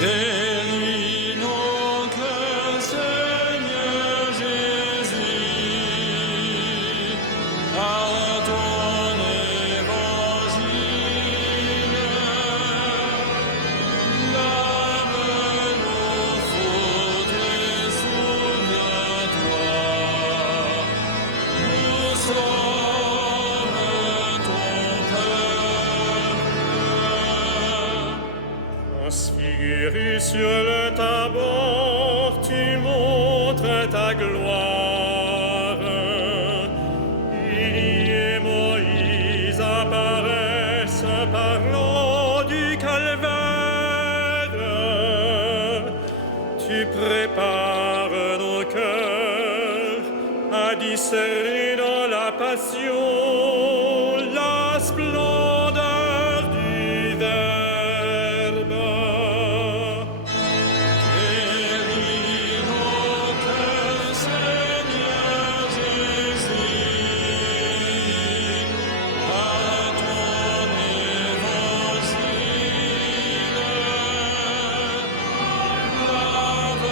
Guéris nos cœurs, Seigneur Jésus, par ton évangile. Lave nos fautes et souviens-toi. Nous sommes ton peuple. Transfiguré sur le Tabor, tu montres ta gloire. Élie et Moïse apparaissent parlant du calvaire. Tu prépares nos cœurs à discerner dans la passion la splendeur du Verbe. Guéris nos cœurs, Seigneur Jésus, par ton évangile. Lave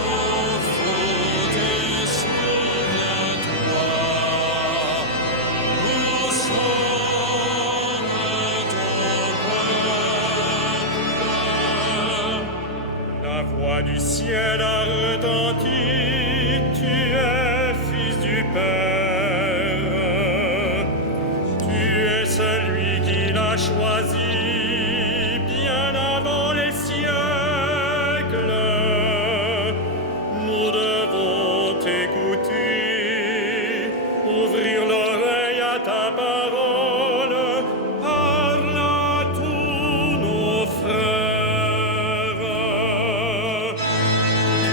nos fautes et souviens-toi. Nous sommes ton peuple. La voix du ciel a retenti, tu es fils du Père. Tu es celui qu'il a choisi bien avant les siècles. Nous devons t'écouter, ouvrir l'oreille à ta parole, parle à tous nos frères.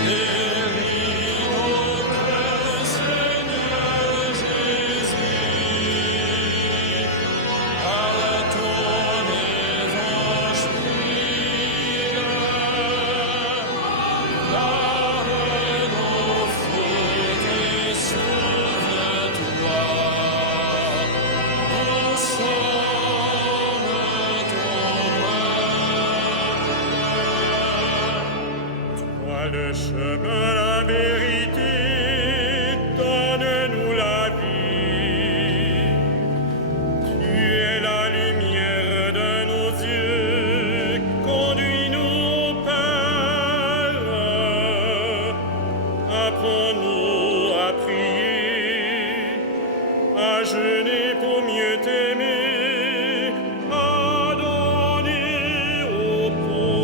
Guéris nos cœurs, Seigneur Jésus, par ton évangile. Lave nos fautes et souviens-toi. Nous sommes ton peuple. Toi le chemin, la vérité, donne-nous la vie. Tu es la lumière de nos yeux, conduis-nous au Père. Apprends-nous à prier, à jeûner pour mieux t'aimer, à donner aux pauvres.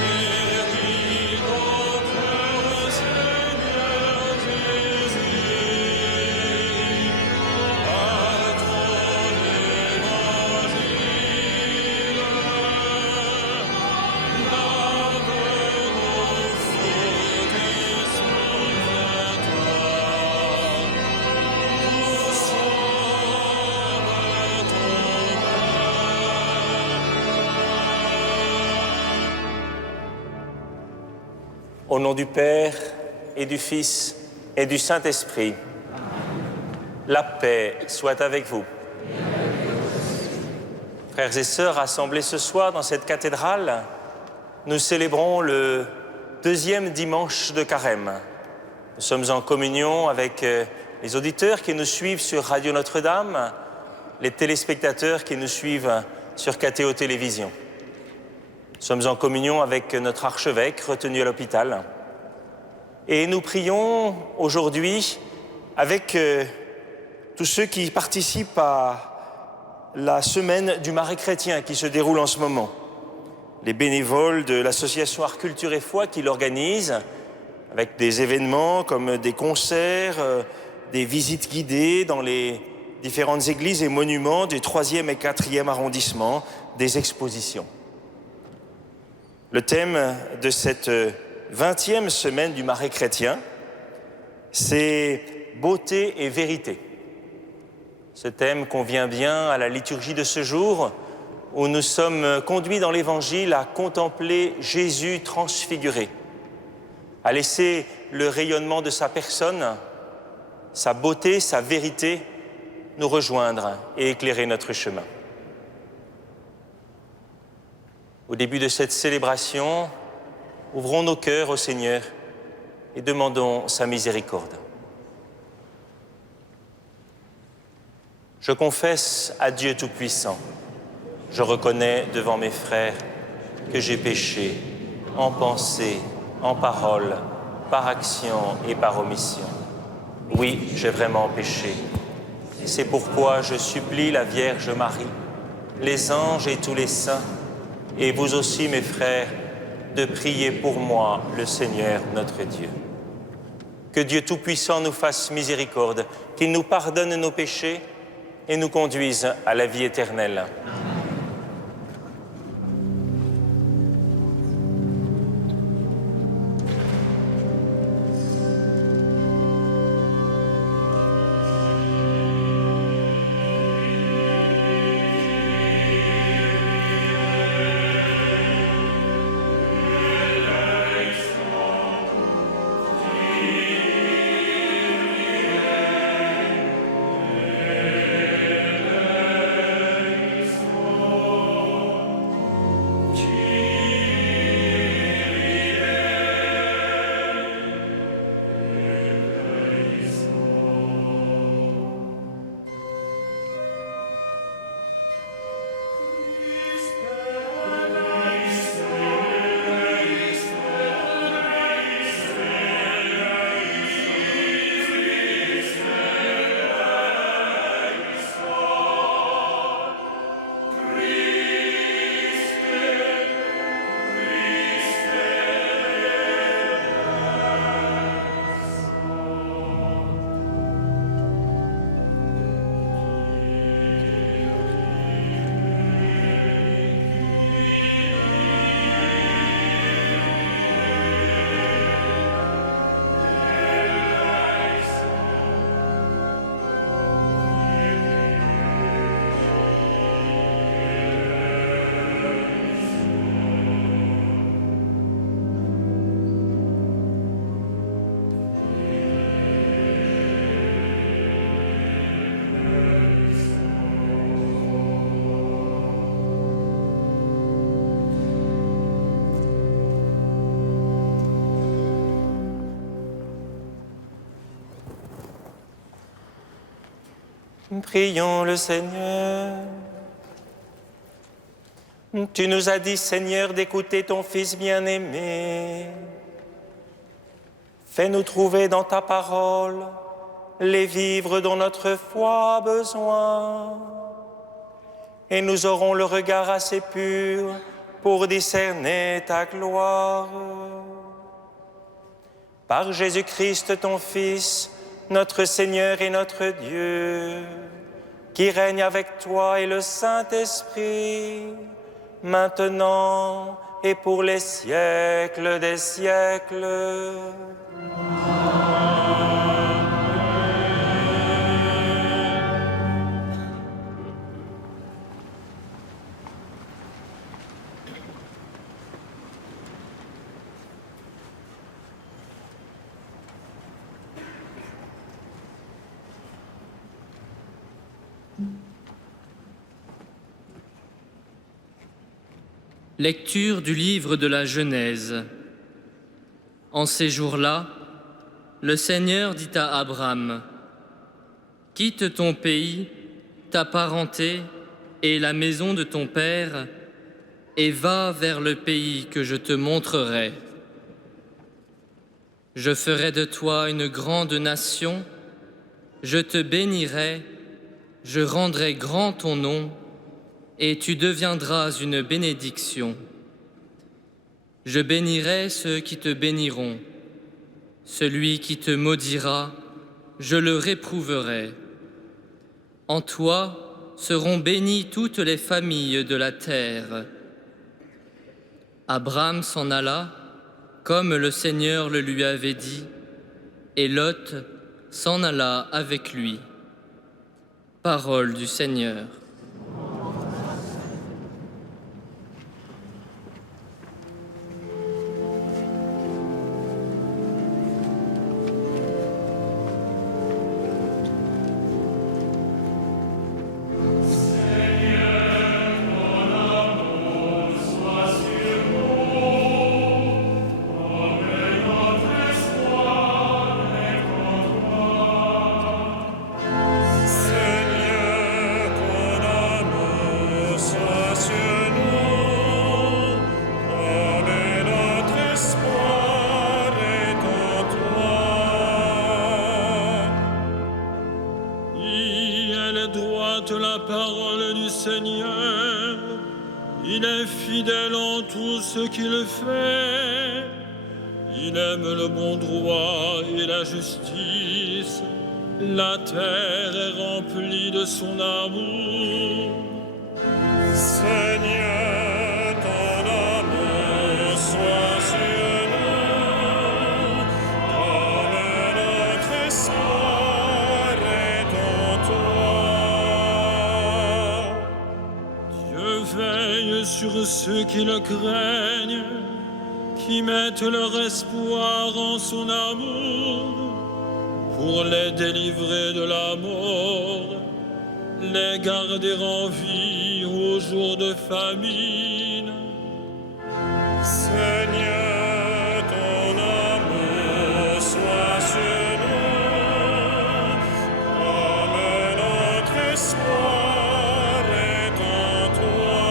Guéris nos cœurs, Seigneur Jésus, par ton évangile. Lave nos fautes et souviens-toi. Nous sommes ton Au nom du Père et du Fils et du Saint-Esprit, la paix soit avec vous. Frères et sœurs, rassemblés ce soir dans cette cathédrale, nous célébrons le deuxième dimanche de Carême. Nous sommes en communion avec les auditeurs qui nous suivent sur Radio Notre-Dame, les téléspectateurs qui nous suivent sur KTO Télévision. Nous sommes en communion avec notre archevêque retenu à l'hôpital. Et nous prions aujourd'hui avec tous ceux qui participent à la semaine du Marais chrétien qui se déroule en ce moment. Les bénévoles de l'association Art, Culture et Foi qui l'organisent avec des événements comme des concerts, des visites guidées dans les différentes églises et monuments du 3e et 4e arrondissement, des expositions. Le thème de cette 20e semaine du Marais chrétien, c'est beauté et vérité. Ce thème convient bien à la liturgie de ce jour où nous sommes conduits dans l'Évangile à contempler Jésus transfiguré, à laisser le rayonnement de sa personne, sa beauté, sa vérité nous rejoindre et éclairer notre chemin. Au début de cette célébration, ouvrons nos cœurs au Seigneur et demandons sa miséricorde. Je confesse à Dieu Tout-Puissant, je reconnais devant mes frères que j'ai péché en pensée, en parole, par action et par omission. Oui, j'ai vraiment péché. C'est pourquoi je supplie la Vierge Marie, les anges et tous les saints, et vous aussi, mes frères, de prier pour moi, le Seigneur notre Dieu. Que Dieu Tout-Puissant nous fasse miséricorde, qu'il nous pardonne nos péchés et nous conduise à la vie éternelle. Prions le Seigneur. Tu nous as dit, Seigneur, d'écouter ton Fils bien-aimé. Fais-nous trouver dans ta parole les vivres dont notre foi a besoin. Et nous aurons le regard assez pur pour discerner ta gloire. Par Jésus-Christ, ton Fils, notre Seigneur et notre Dieu, qui règne avec toi et le Saint-Esprit, maintenant et pour les siècles des siècles. Lecture du livre de la Genèse. En ces jours-là, le Seigneur dit à Abraham : « Quitte ton pays, ta parenté et la maison de ton père, et va vers le pays que je te montrerai. Je ferai de toi une grande nation, je te bénirai, je rendrai grand ton nom, et tu deviendras une bénédiction. Je bénirai ceux qui te béniront. Celui qui te maudira, je le réprouverai. En toi seront bénies toutes les familles de la terre. » Abraham s'en alla, comme le Seigneur le lui avait dit, et Lot s'en alla avec lui. Parole du Seigneur. Seigneur, ton amour soit sur la parole du Seigneur. Il est fidèle en tout ce qu'il fait. Il aime le bon droit et la justice. La terre est remplie de son amour. Seigneur, ton amour soit sur nous, comme notre espoir est en toi. Dieu veille sur ceux qui le craignent, qui mettent leur espoir en son amour, pour les délivrer de la mort, les garder en vie au jour de famine. Seigneur, ton amour soit sur nous, comme notre espoir est en toi.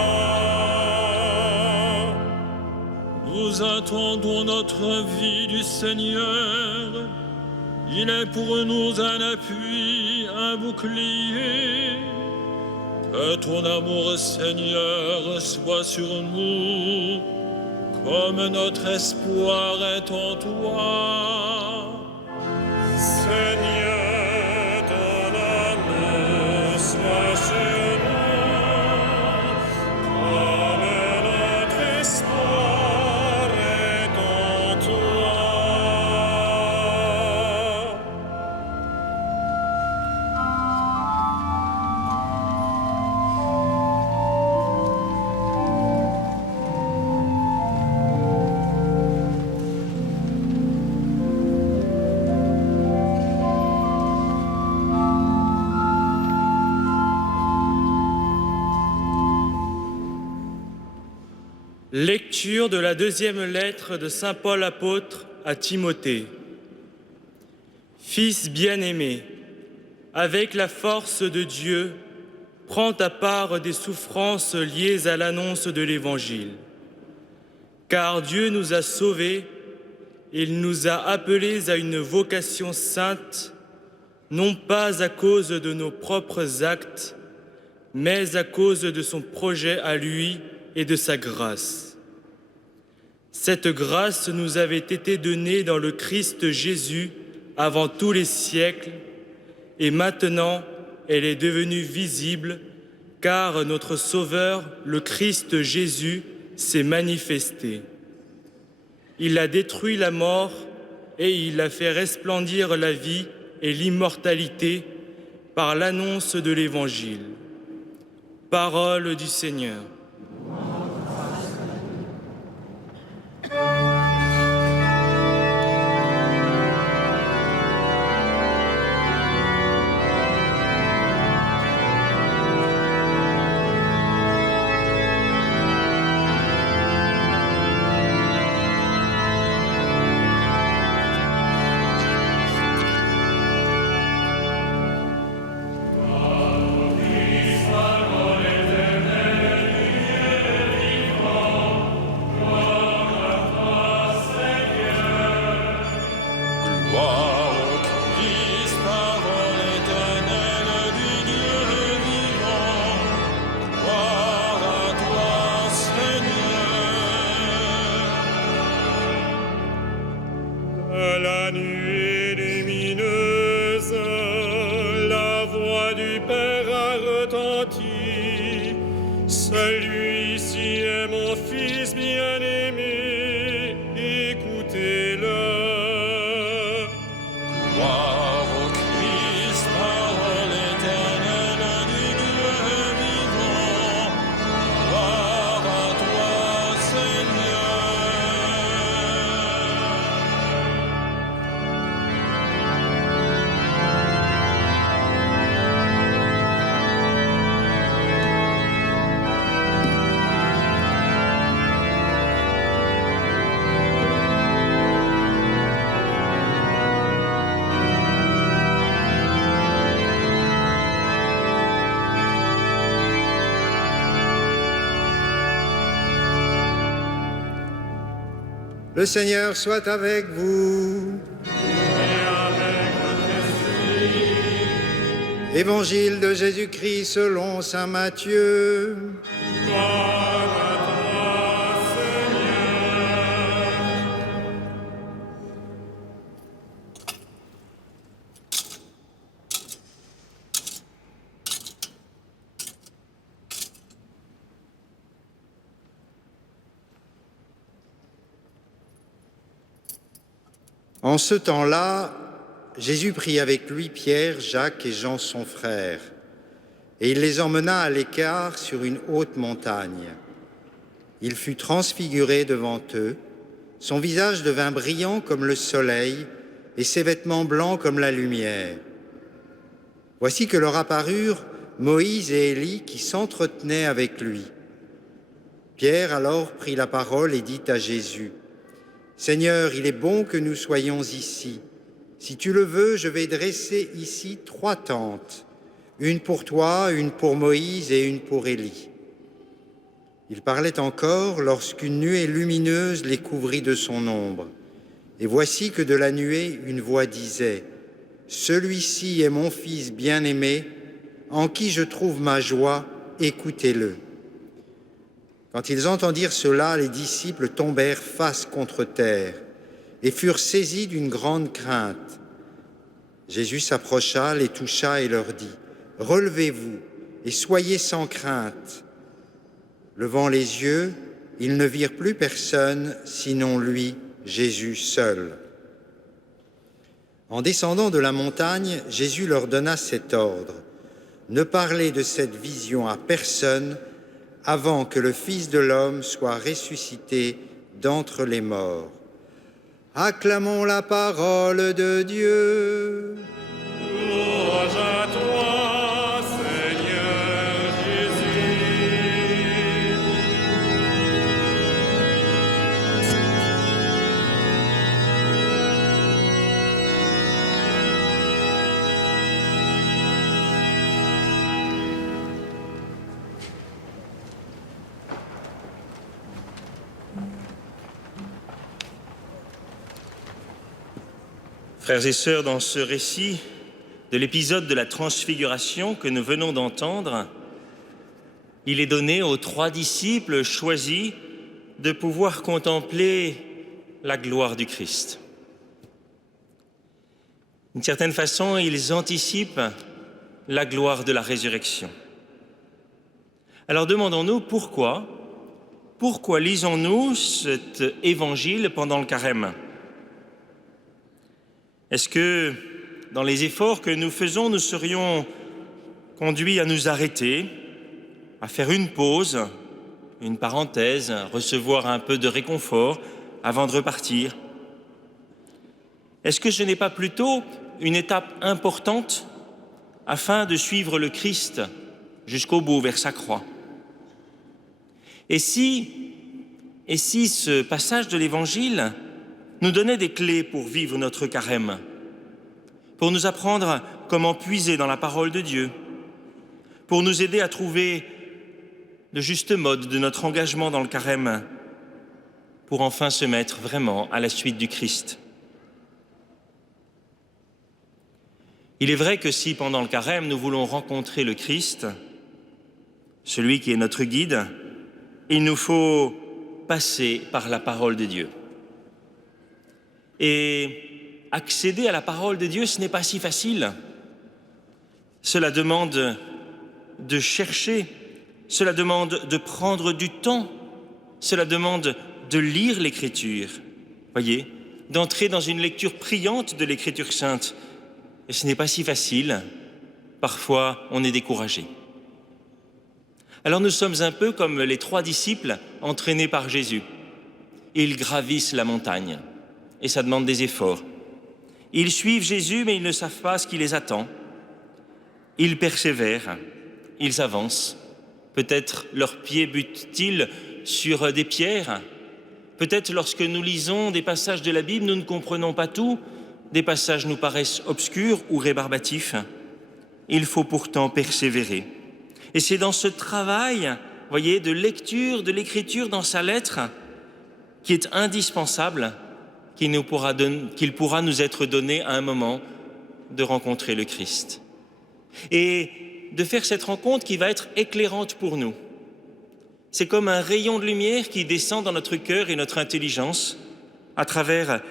Nous attendons notre vie du Seigneur. Il est pour nous un appui, un bouclier. Que ton amour, Seigneur, soit sur nous, comme notre espoir est en toi. Seigneur, ton amour soit sur nous, comme notre espoir est en toi. Lecture de la deuxième lettre de saint Paul apôtre à Timothée. Fils bien-aimé, avec la force de Dieu, prends ta part des souffrances liées à l'annonce de l'Évangile. Car Dieu nous a sauvés, il nous a appelés à une vocation sainte, non pas à cause de nos propres actes, mais à cause de son projet à lui et de sa grâce. Cette grâce nous avait été donnée dans le Christ Jésus avant tous les siècles, et maintenant elle est devenue visible, car notre Sauveur, le Christ Jésus, s'est manifesté. Il a détruit la mort et il a fait resplendir la vie et l'immortalité par l'annonce de l'Évangile. Parole du Seigneur. Gloire au Christ, parole éternelle du Dieu vivant. Gloire à toi, Seigneur. La nuit lumineuse, la voix du Père a retenti. Celui-ci est mon Fils bien-aimé, écoutez-le. Gloire au Christ, parole éternelle du Dieu vivant. Gloire à toi, Seigneur. Le Seigneur soit avec vous. Évangile de Jésus-Christ selon saint Matthieu. En ce temps-là, Jésus prit avec lui Pierre, Jacques et Jean son frère, et il les emmena à l'écart sur une haute montagne. Il fut transfiguré devant eux, son visage devint brillant comme le soleil et ses vêtements blancs comme la lumière. Voici que leur apparurent Moïse et Élie qui s'entretenaient avec lui. Pierre alors prit la parole et dit à Jésus : « Seigneur, il est bon que nous soyons ici. Si tu le veux, je vais dresser ici 3 tentes, une pour toi, une pour Moïse et une pour Élie. » Il parlait encore lorsqu'une nuée lumineuse les couvrit de son ombre. Et voici que de la nuée, une voix disait : « Celui-ci est mon Fils bien-aimé, en qui je trouve ma joie, écoutez-le. » Quand ils entendirent cela, les disciples tombèrent face contre terre et furent saisis d'une grande crainte. Jésus s'approcha, les toucha et leur dit : « Relevez-vous et soyez sans crainte. » Levant les yeux, ils ne virent plus personne, sinon lui, Jésus seul. En descendant de la montagne, Jésus leur donna cet ordre : « Ne parlez de cette vision à personne avant que le Fils de l'homme soit ressuscité d'entre les morts. » Acclamons la parole de Dieu. Louange à toi, Seigneur Jésus. Frères et sœurs, dans ce récit de l'épisode de la transfiguration que nous venons d'entendre, il est donné aux 3 disciples choisis de pouvoir contempler la gloire du Christ. D'une certaine façon, ils anticipent la gloire de la résurrection. Alors demandons-nous pourquoi lisons-nous cet évangile pendant le carême ? Est-ce que, dans les efforts que nous faisons, nous serions conduits à nous arrêter, à faire une pause, une parenthèse, recevoir un peu de réconfort avant de repartir ? Est-ce que ce n'est pas plutôt une étape importante afin de suivre le Christ jusqu'au bout, vers sa croix ? Et si ce passage de l'Évangile nous donnait des clés pour vivre notre carême, pour nous apprendre comment puiser dans la parole de Dieu, pour nous aider à trouver le juste mode de notre engagement dans le carême, pour enfin se mettre vraiment à la suite du Christ. Il est vrai que si pendant le carême nous voulons rencontrer le Christ, celui qui est notre guide, il nous faut passer par la parole de Dieu. Et accéder à la parole de Dieu, ce n'est pas si facile. Cela demande de chercher, cela demande de prendre du temps, cela demande de lire l'Écriture, voyez, d'entrer dans une lecture priante de l'Écriture sainte. Et ce n'est pas si facile, parfois on est découragé. Alors nous sommes un peu comme les 3 disciples entraînés par Jésus. Ils gravissent la montagne. Et ça demande des efforts. Ils suivent Jésus, mais ils ne savent pas ce qui les attend. Ils persévèrent, ils avancent. Peut-être leurs pieds butent-ils sur des pierres. Peut-être lorsque nous lisons des passages de la Bible, nous ne comprenons pas tout. Des passages nous paraissent obscurs ou rébarbatifs. Il faut pourtant persévérer. Et c'est dans ce travail, voyez, de lecture de l'Écriture dans sa lettre, qui est indispensable, qu'il pourra nous être donné à un moment de rencontrer le Christ. et de faire cette rencontre qui va être éclairante pour nous. C'est comme un rayon de lumière qui descend dans notre cœur et notre intelligence à travers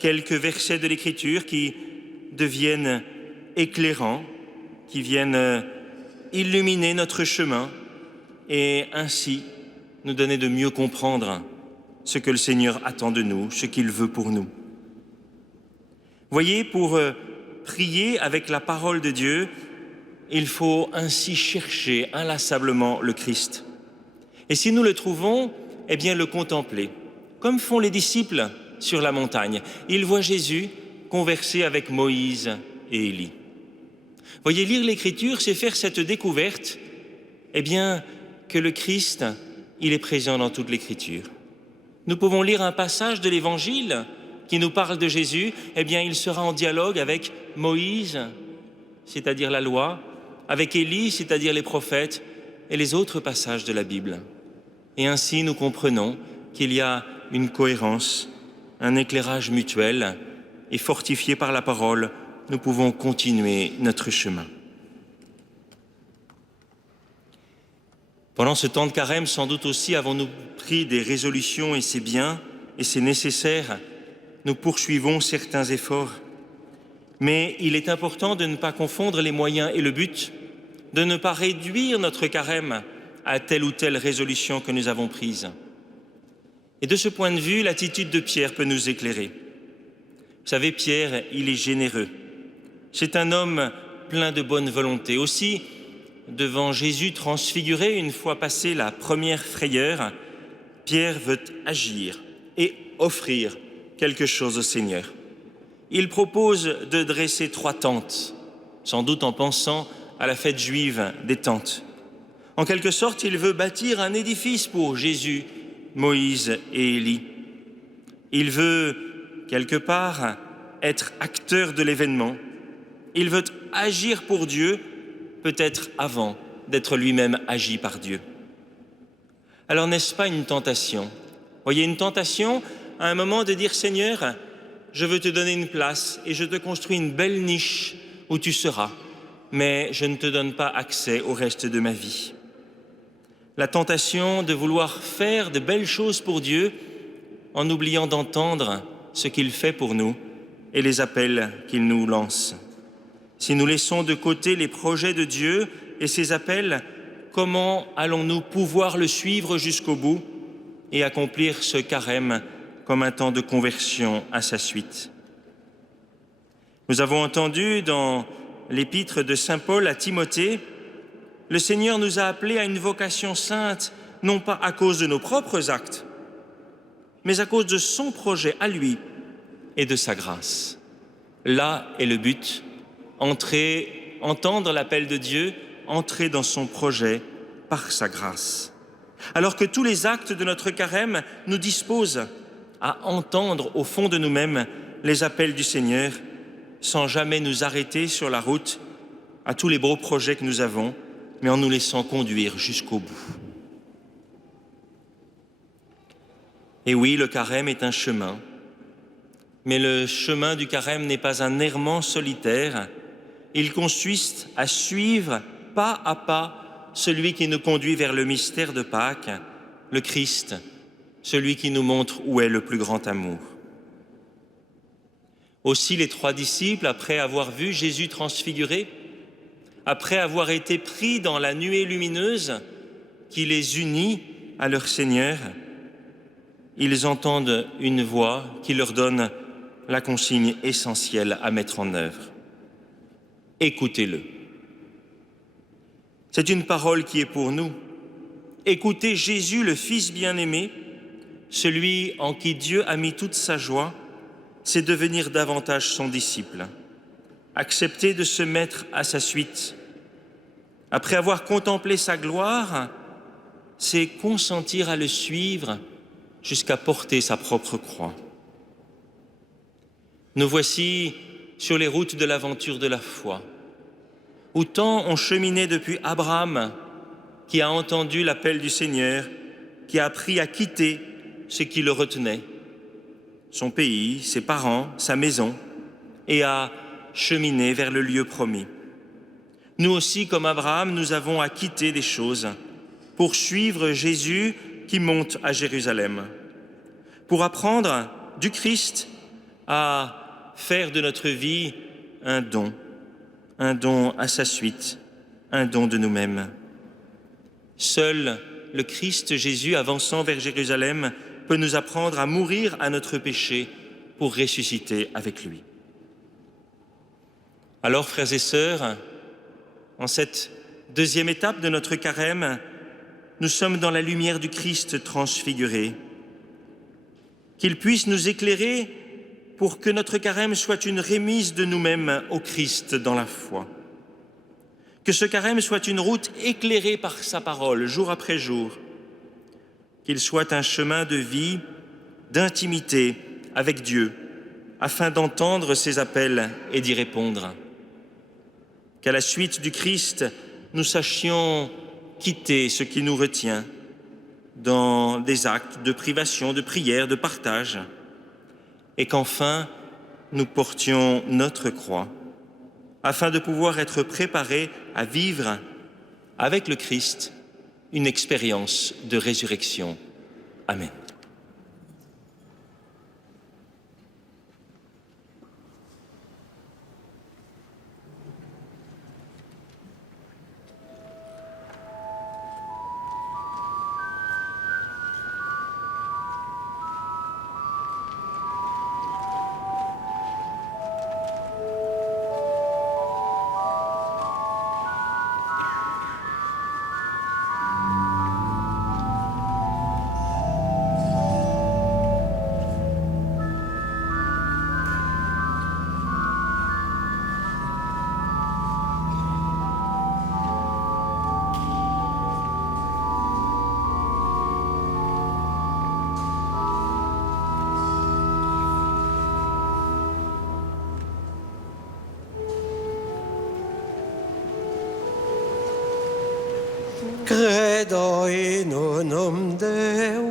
quelques versets de l'Écriture qui deviennent éclairants, qui viennent illuminer notre chemin et ainsi nous donner de mieux comprendre ce que le Seigneur attend de nous, ce qu'il veut pour nous. Voyez, pour prier avec la parole de Dieu, il faut ainsi chercher inlassablement le Christ. Et si nous le trouvons, eh bien le contempler, comme font les disciples sur la montagne. Ils voient Jésus converser avec Moïse et Élie. Voyez, lire l'Écriture, c'est faire cette découverte, eh bien, que le Christ, il est présent dans toute l'Écriture. Nous pouvons lire un passage de l'Évangile qui nous parle de Jésus, eh bien, il sera en dialogue avec Moïse, c'est-à-dire la loi, avec Élie, c'est-à-dire les prophètes, et les autres passages de la Bible. Et ainsi, nous comprenons qu'il y a une cohérence, un éclairage mutuel, et fortifiés par la parole, nous pouvons continuer notre chemin. Pendant ce temps de carême, sans doute aussi, avons-nous pris des résolutions, et c'est bien, et c'est nécessaire. Nous poursuivons certains efforts. Mais il est important de ne pas confondre les moyens et le but, de ne pas réduire notre carême à telle ou telle résolution que nous avons prise. Et de ce point de vue, l'attitude de Pierre peut nous éclairer. Vous savez, Pierre, il est généreux. C'est un homme plein de bonne volonté. Aussi, devant Jésus transfiguré, une fois passée la première frayeur, Pierre veut agir et offrir quelque chose au Seigneur. Il propose de dresser 3 tentes, sans doute en pensant à la fête juive des tentes. En quelque sorte, il veut bâtir un édifice pour Jésus, Moïse et Élie. Il veut, quelque part, être acteur de l'événement. Il veut agir pour Dieu, peut-être avant d'être lui-même agi par Dieu. Alors n'est-ce pas une tentation? Voyez, une tentation à un moment de dire « Seigneur, je veux te donner une place et je te construis une belle niche où tu seras, mais je ne te donne pas accès au reste de ma vie. » La tentation de vouloir faire de belles choses pour Dieu en oubliant d'entendre ce qu'il fait pour nous et les appels qu'il nous lance. Si nous laissons de côté les projets de Dieu et ses appels, comment allons-nous pouvoir le suivre jusqu'au bout et accomplir ce carême comme un temps de conversion à sa suite? Nous avons entendu dans l'épître de saint Paul à Timothée, le Seigneur nous a appelés à une vocation sainte, non pas à cause de nos propres actes, mais à cause de son projet à lui et de sa grâce. Là est le but, entendre l'appel de Dieu, entrer dans son projet par sa grâce. Alors que tous les actes de notre carême nous disposent à entendre au fond de nous-mêmes les appels du Seigneur, sans jamais nous arrêter sur la route à tous les beaux projets que nous avons, mais en nous laissant conduire jusqu'au bout. Et oui, le carême est un chemin, mais le chemin du carême n'est pas un errement solitaire, il consiste à suivre pas à pas celui qui nous conduit vers le mystère de Pâques, le Christ, celui qui nous montre où est le plus grand amour. Aussi les 3 disciples, après avoir vu Jésus transfiguré, après avoir été pris dans la nuée lumineuse qui les unit à leur Seigneur, ils entendent une voix qui leur donne la consigne essentielle à mettre en œuvre. Écoutez-le. C'est une parole qui est pour nous. Écoutez Jésus, le Fils bien-aimé, celui en qui Dieu a mis toute sa joie, c'est devenir davantage son disciple. Accepter de se mettre à sa suite. Après avoir contemplé sa gloire, c'est consentir à le suivre jusqu'à porter sa propre croix. Nous voici sur les routes de l'aventure de la foi, où tant ont cheminé depuis Abraham, qui a entendu l'appel du Seigneur, qui a appris à quitter ce qui le retenait, son pays, ses parents, sa maison, et à cheminer vers le lieu promis. Nous aussi, comme Abraham, nous avons à quitter des choses pour suivre Jésus qui monte à Jérusalem, pour apprendre du Christ à faire de notre vie un don à sa suite, un don de nous-mêmes. Seul le Christ Jésus, avançant vers Jérusalem, peut nous apprendre à mourir à notre péché pour ressusciter avec lui. Alors, frères et sœurs, en cette deuxième étape de notre carême, nous sommes dans la lumière du Christ transfiguré. Qu'il puisse nous éclairer pour que notre carême soit une remise de nous-mêmes au Christ dans la foi. Que ce carême soit une route éclairée par sa parole, jour après jour. Qu'il soit un chemin de vie, d'intimité avec Dieu, afin d'entendre ses appels et d'y répondre. Qu'à la suite du Christ, nous sachions quitter ce qui nous retient dans des actes de privation, de prière, de partage, et qu'enfin, nous portions notre croix, afin de pouvoir être préparés à vivre avec le Christ une expérience de résurrection. Amen. Credo in unum Deum.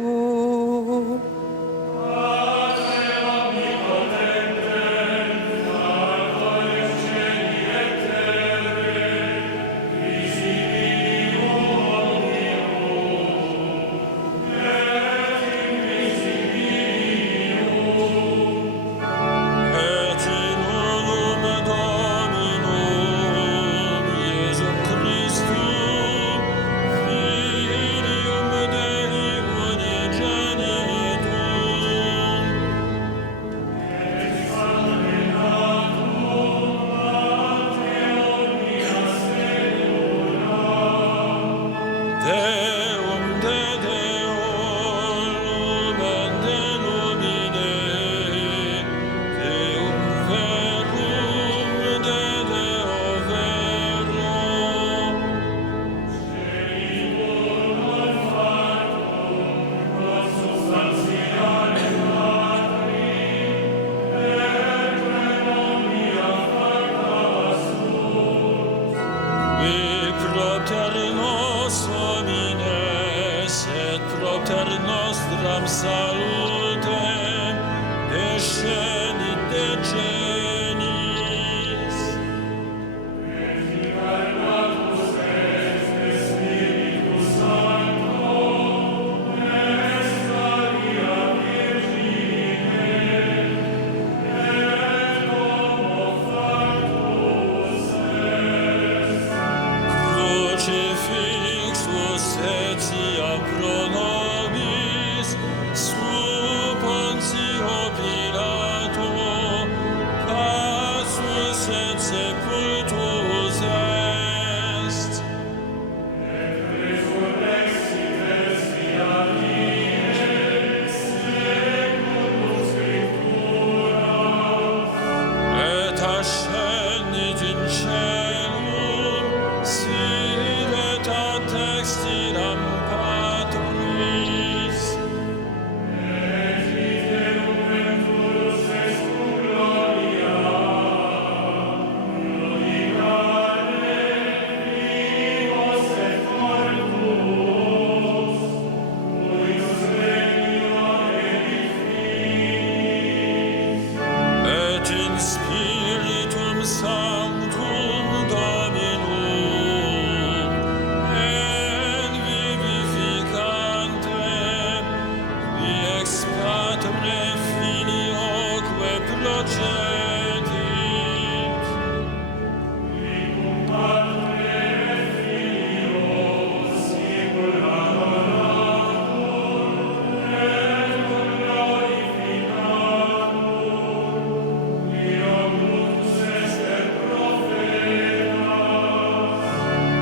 Pater filioque progetit.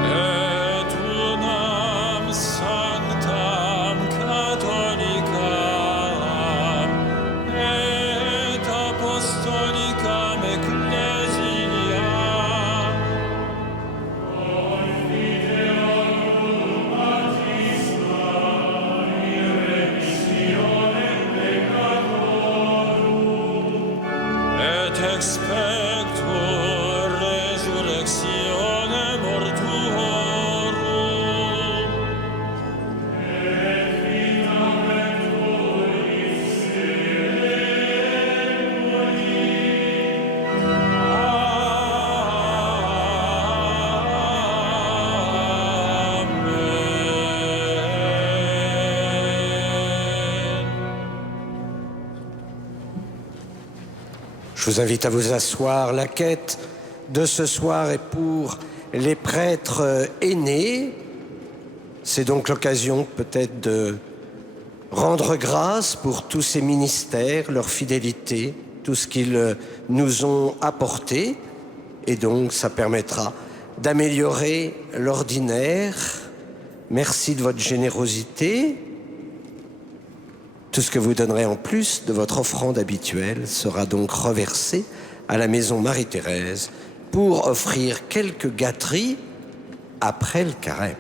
Et unam sanctam catholicam et apostolicam ecclesiam et expecto resurrectione mortuorum. Amen. Je vous invite à vous asseoir. La quête de ce soir est pour les prêtres aînés. C'est donc l'occasion peut-être de rendre grâce pour tous ces ministères, leur fidélité, tout ce qu'ils nous ont apporté. Et donc ça permettra d'améliorer l'ordinaire. Merci de votre générosité. Tout ce que vous donnerez en plus de votre offrande habituelle sera donc reversé à la maison Marie-Thérèse pour offrir quelques gâteries après le carême.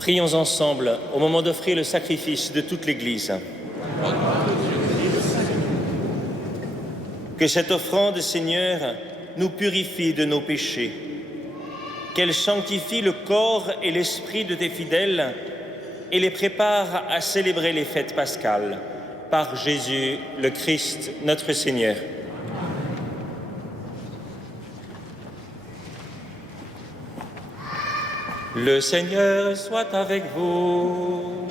Prions ensemble au moment d'offrir le sacrifice de toute l'Église. Que cette offrande, Seigneur, nous purifie de nos péchés, qu'elle sanctifie le corps et l'esprit de tes fidèles et les prépare à célébrer les fêtes pascales. Par Jésus le Christ, notre Seigneur. Le Seigneur soit avec vous.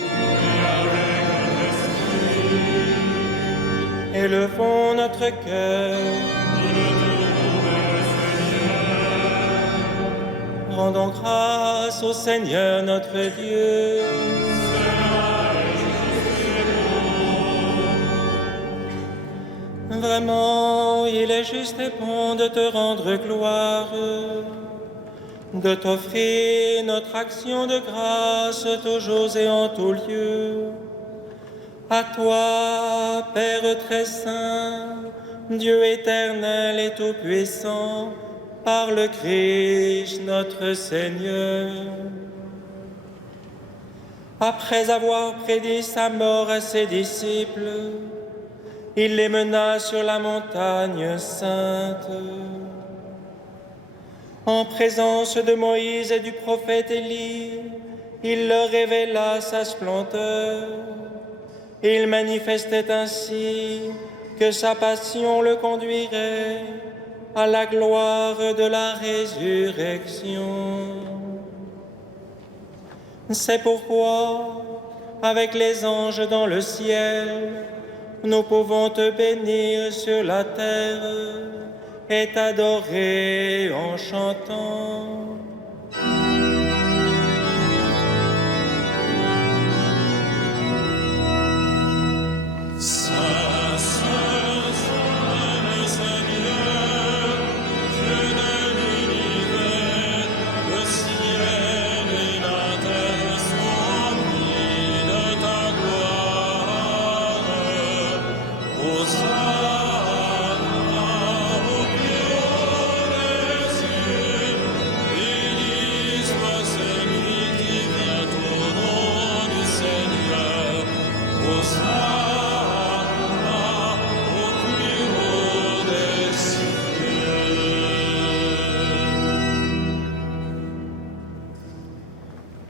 Élevons notre cœur. Rendons grâce au Seigneur notre Dieu. Vraiment, il est juste et bon de te rendre gloire, de t'offrir notre action de grâce toujours et en tout lieu. À toi, Père très saint, Dieu éternel et tout-puissant, par le Christ notre Seigneur. Après avoir prédit sa mort à ses disciples, il les mena sur la montagne sainte. En présence de Moïse et du prophète Élie, il leur révéla sa splendeur. Il manifestait ainsi que sa passion le conduirait à la gloire de la résurrection. C'est pourquoi, avec les anges dans le ciel, nous pouvons te bénir sur la terre et t'adorer en chantant.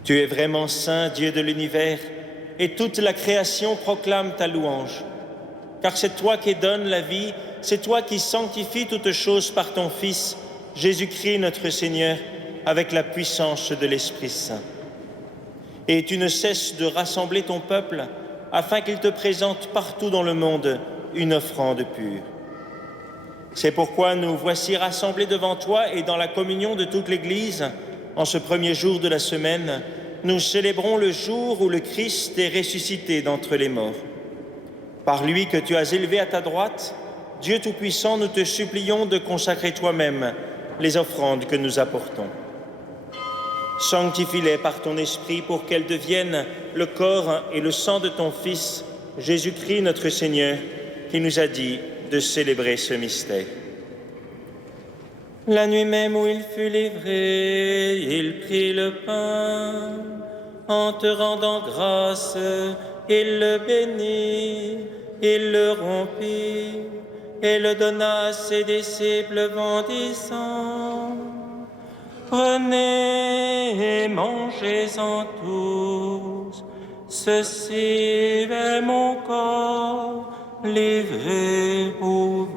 Tu es vraiment saint, Dieu de l'univers, et toute la création proclame ta louange. Car c'est toi qui donnes la vie, c'est toi qui sanctifies toutes choses par ton Fils, Jésus-Christ notre Seigneur, avec la puissance de l'Esprit Saint. Et tu ne cesses de rassembler ton peuple, afin qu'il te présente partout dans le monde une offrande pure. C'est pourquoi nous voici rassemblés devant toi et dans la communion de toute l'Église, en ce premier jour de la semaine, nous célébrons le jour où le Christ est ressuscité d'entre les morts. Par lui que tu as élevé à ta droite, Dieu Tout-Puissant, nous te supplions de consacrer toi-même les offrandes que nous apportons. Sanctifie-les par ton Esprit pour qu'elles deviennent le corps et le sang de ton Fils, Jésus-Christ notre Seigneur, qui nous a dit de célébrer ce mystère. La nuit même où il fut livré, il prit le pain. En te rendant grâce, il le bénit, il le rompit et le donna à ses disciples en disant: Prenez et mangez-en tous, ceci est mon corps livré pour vous.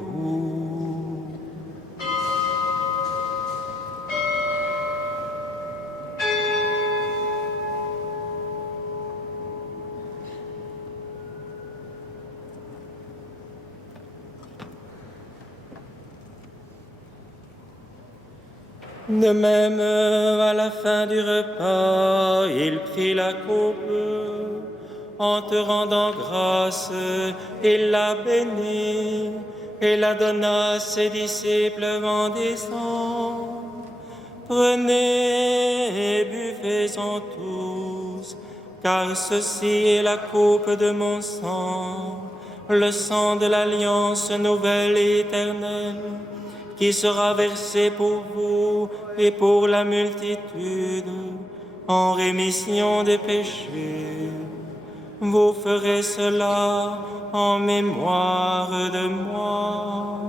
De même, à la fin du repas, il prit la coupe. En te rendant grâce, il la bénit et la donna à ses disciples en disant: Prenez et buvez-en tous, car ceci est la coupe de mon sang, le sang de l'alliance nouvelle et éternelle, qui sera versé pour vous et pour la multitude en rémission des péchés. Vous ferez cela en mémoire de moi.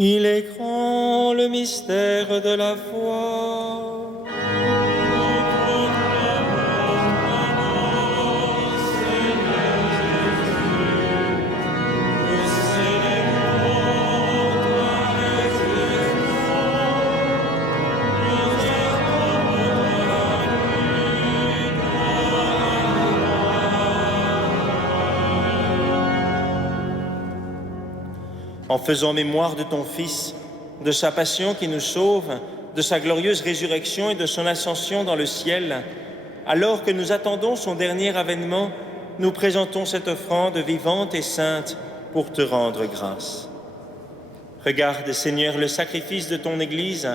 Il est grand le mystère de la foi. En faisant mémoire de ton Fils, de sa passion qui nous sauve, de sa glorieuse résurrection et de son ascension dans le ciel, alors que nous attendons son dernier avènement, nous présentons cette offrande vivante et sainte pour te rendre grâce. Regarde, Seigneur, le sacrifice de ton Église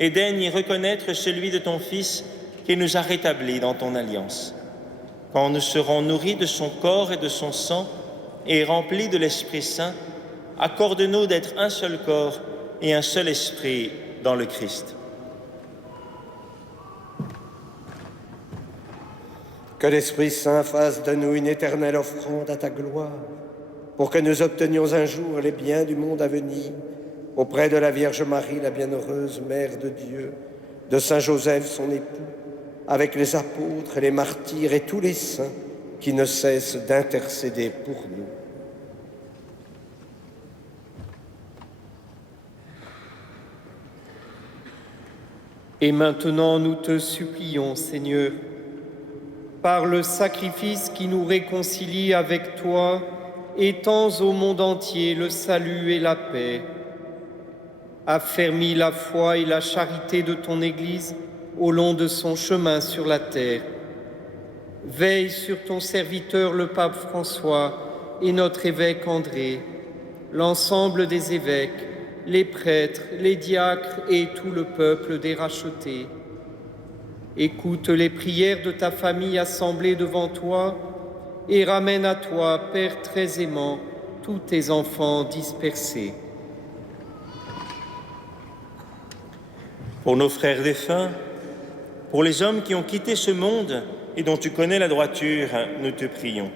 et daigne y reconnaître celui de ton Fils qui nous a rétablis dans ton alliance. Quand nous serons nourris de son corps et de son sang et remplis de l'Esprit Saint, accorde-nous d'être un seul corps et un seul esprit dans le Christ. Que l'Esprit Saint fasse de nous une éternelle offrande à ta gloire, pour que nous obtenions un jour les biens du monde à venir, auprès de la Vierge Marie, la bienheureuse Mère de Dieu, de Saint Joseph, son époux, avec les apôtres et les martyrs et tous les saints qui ne cessent d'intercéder pour nous. Et maintenant, nous te supplions, Seigneur, par le sacrifice qui nous réconcilie avec toi, étends au monde entier le salut et la paix. Affermis la foi et la charité de ton Église au long de son chemin sur la terre. Veille sur ton serviteur le pape François et notre évêque André, l'ensemble des évêques, les prêtres, les diacres et tout le peuple des rachetés. Écoute les prières de ta famille assemblée devant toi et ramène à toi, Père très aimant, tous tes enfants dispersés. Pour nos frères défunts, pour les hommes qui ont quitté ce monde et dont tu connais la droiture, nous te prions.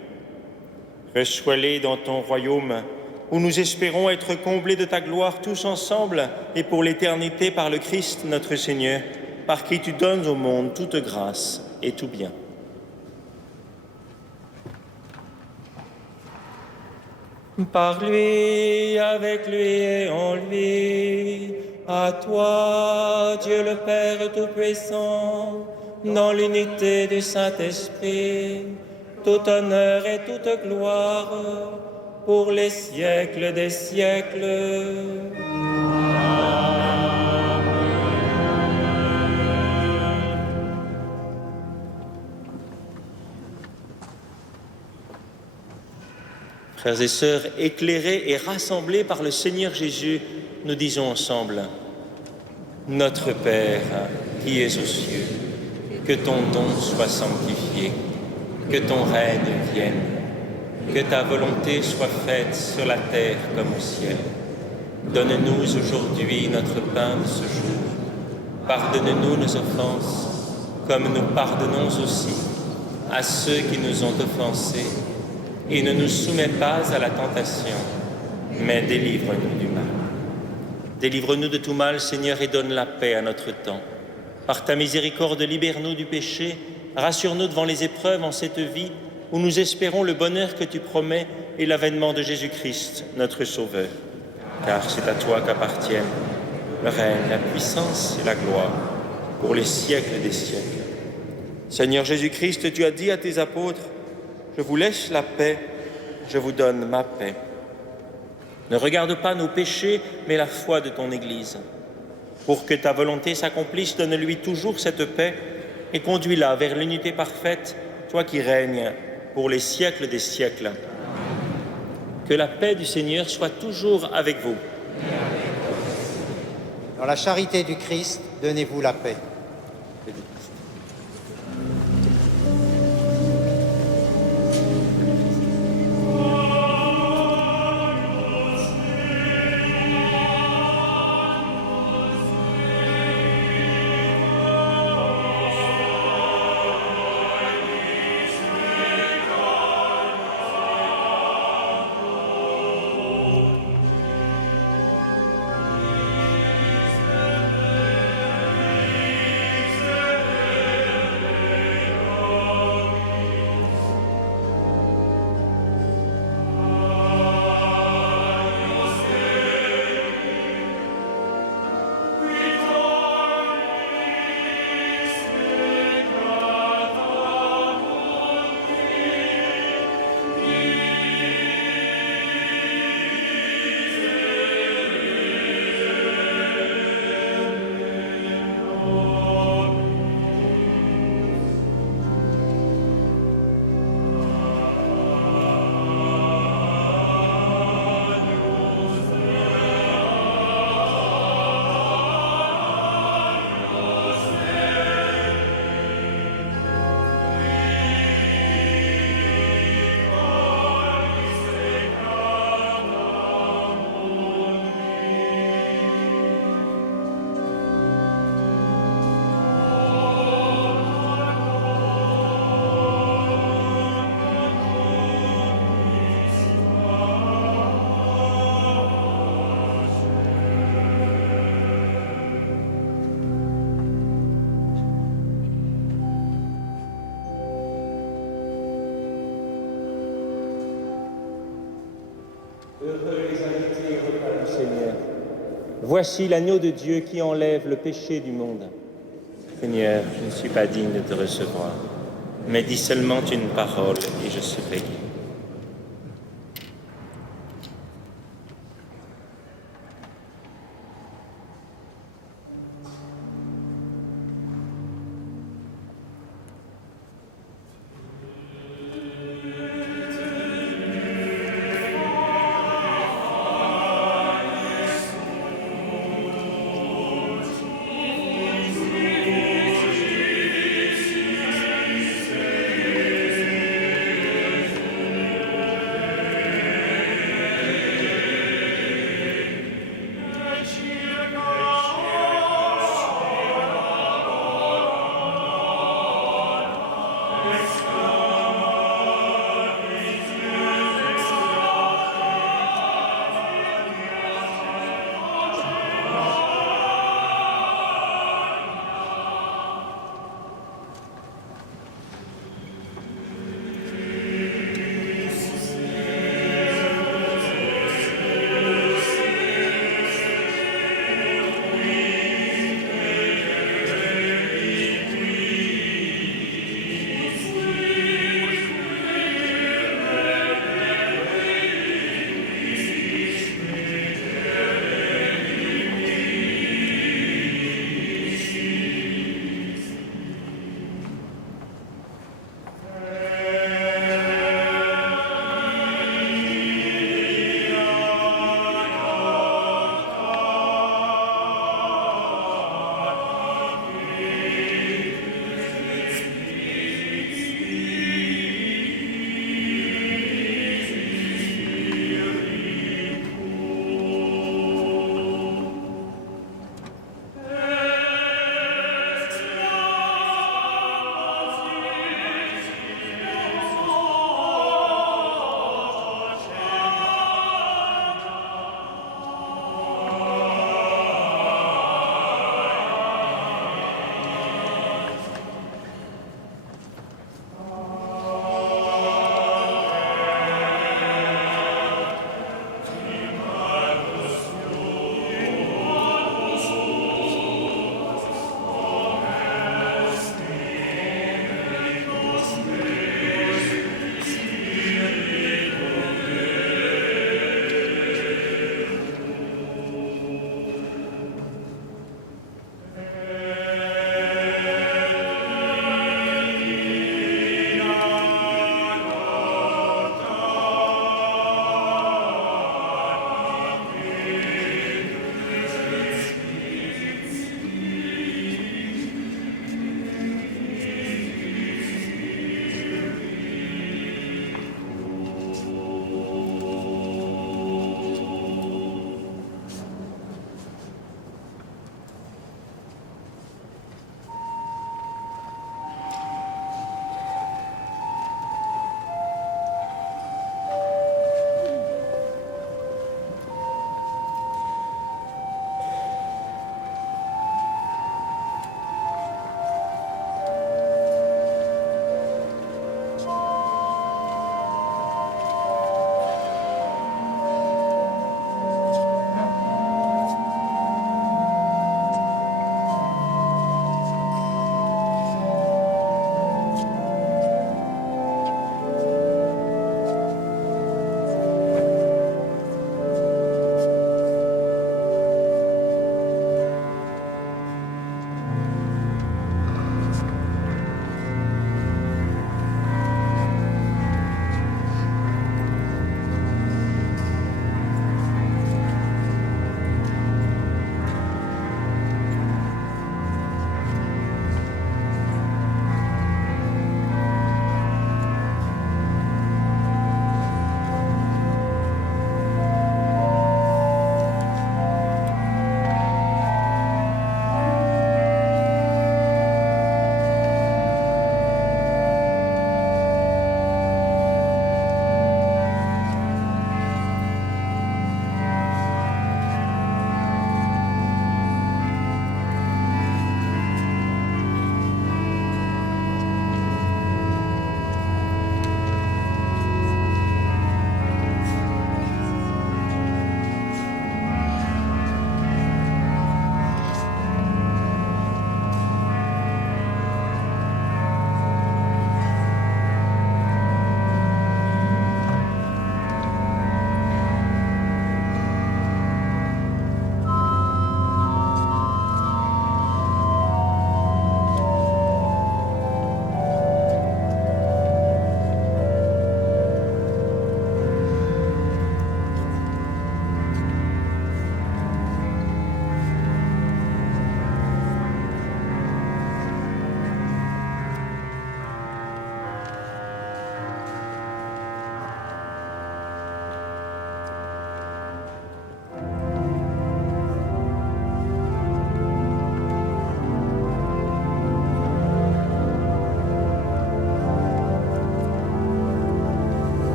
Reçois-les dans ton royaume, où nous espérons être comblés de ta gloire tous ensemble et pour l'éternité par le Christ notre Seigneur, par qui tu donnes au monde toute grâce et tout bien. Par lui, avec lui et en lui, à toi, Dieu le Père Tout-Puissant, dans l'unité du Saint-Esprit, tout honneur et toute gloire, pour les siècles des siècles. Frères et sœurs, éclairés et rassemblés par le Seigneur Jésus, nous disons ensemble: Notre Père, qui es aux cieux, que ton nom soit sanctifié, que ton règne vienne, que ta volonté soit faite sur la terre comme au ciel. Donne-nous aujourd'hui notre pain de ce jour. Pardonne-nous nos offenses, comme nous pardonnons aussi à ceux qui nous ont offensés. Et ne nous soumets pas à la tentation, mais délivre-nous du mal. Délivre-nous de tout mal, Seigneur, et donne la paix à notre temps. Par ta miséricorde, libère-nous du péché, rassure-nous devant les épreuves en cette vie, où nous espérons le bonheur que tu promets et l'avènement de Jésus-Christ, notre Sauveur. Car c'est à toi qu'appartiennent le règne, la puissance et la gloire, pour les siècles des siècles. Seigneur Jésus-Christ, tu as dit à tes apôtres: je vous laisse la paix, je vous donne ma paix. Ne regarde pas nos péchés, mais la foi de ton Église. Pour que ta volonté s'accomplisse, donne-lui toujours cette paix et conduis-la vers l'unité parfaite, toi qui règnes pour les siècles des siècles. Que la paix du Seigneur soit toujours avec vous. Dans la charité du Christ, donnez-vous la paix. Voici l'agneau de Dieu qui enlève le péché du monde. Seigneur, je ne suis pas digne de te recevoir, mais dis seulement une parole et je serai guéri.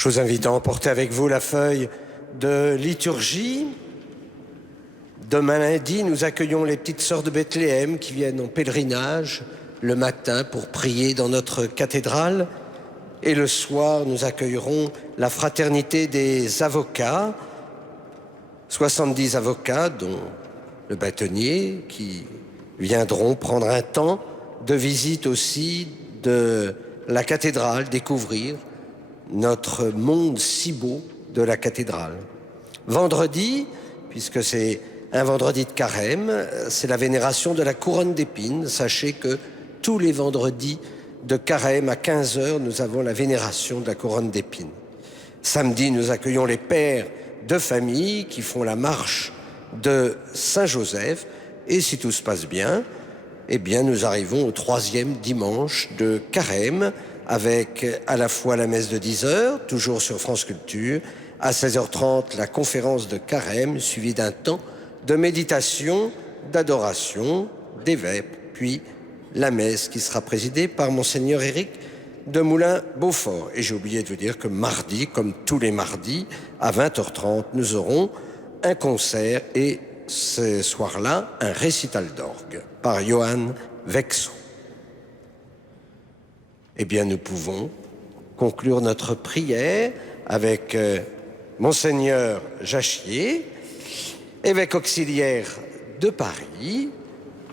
Je vous invite à emporter avec vous la feuille de liturgie. Demain lundi, nous accueillons les petites sœurs de Bethléem qui viennent en pèlerinage le matin pour prier dans notre cathédrale. Et le soir, nous accueillerons la fraternité des avocats, 70 avocats, dont le bâtonnier, qui viendront prendre un temps de visite aussi de la cathédrale, découvrir notre monde si beau de la cathédrale. Vendredi, puisque c'est un vendredi de carême, c'est la vénération de la couronne d'épines. Sachez que tous les vendredis de carême à 15h, nous avons la vénération de la couronne d'épines. Samedi, nous accueillons les pères de famille qui font la marche de Saint-Joseph. Et si tout se passe bien, eh bien, nous arrivons au 3e dimanche de carême avec à la fois la messe de 10h, toujours sur France Culture, à 16h30, la conférence de carême, suivie d'un temps de méditation, d'adoration, des vêpres, puis la messe qui sera présidée par Monseigneur Éric de Moulin-Beaufort. Et j'ai oublié de vous dire que mardi, comme tous les mardis, à 20h30, nous aurons un concert et ce soir-là, un récital d'orgue par Johann Vexo. Eh bien, nous pouvons conclure notre prière avec Monseigneur Jachier, évêque auxiliaire de Paris.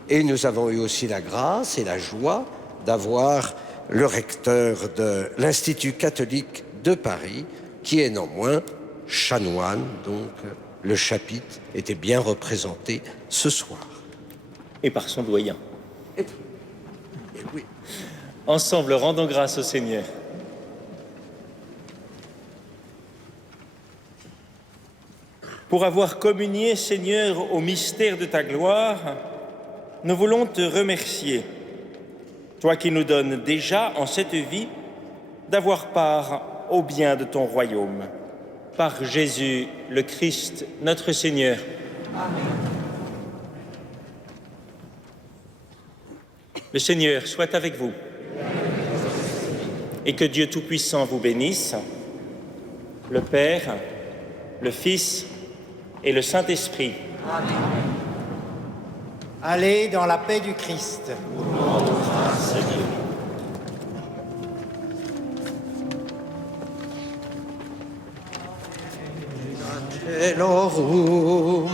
Et nous avons eu aussi la grâce et la joie d'avoir le recteur de l'Institut catholique de Paris, qui est néanmoins chanoine, donc le chapitre était bien représenté ce soir. Et par son doyen. Et oui. Ensemble, rendons grâce au Seigneur. Pour avoir communié, Seigneur, au mystère de ta gloire, nous voulons te remercier, toi qui nous donnes déjà en cette vie d'avoir part au bien de ton royaume. Par Jésus le Christ, notre Seigneur. Amen. Le Seigneur soit avec vous. Et que Dieu Tout-Puissant vous bénisse, le Père, le Fils et le Saint-Esprit. Amen. Allez dans la paix du Christ. Angelo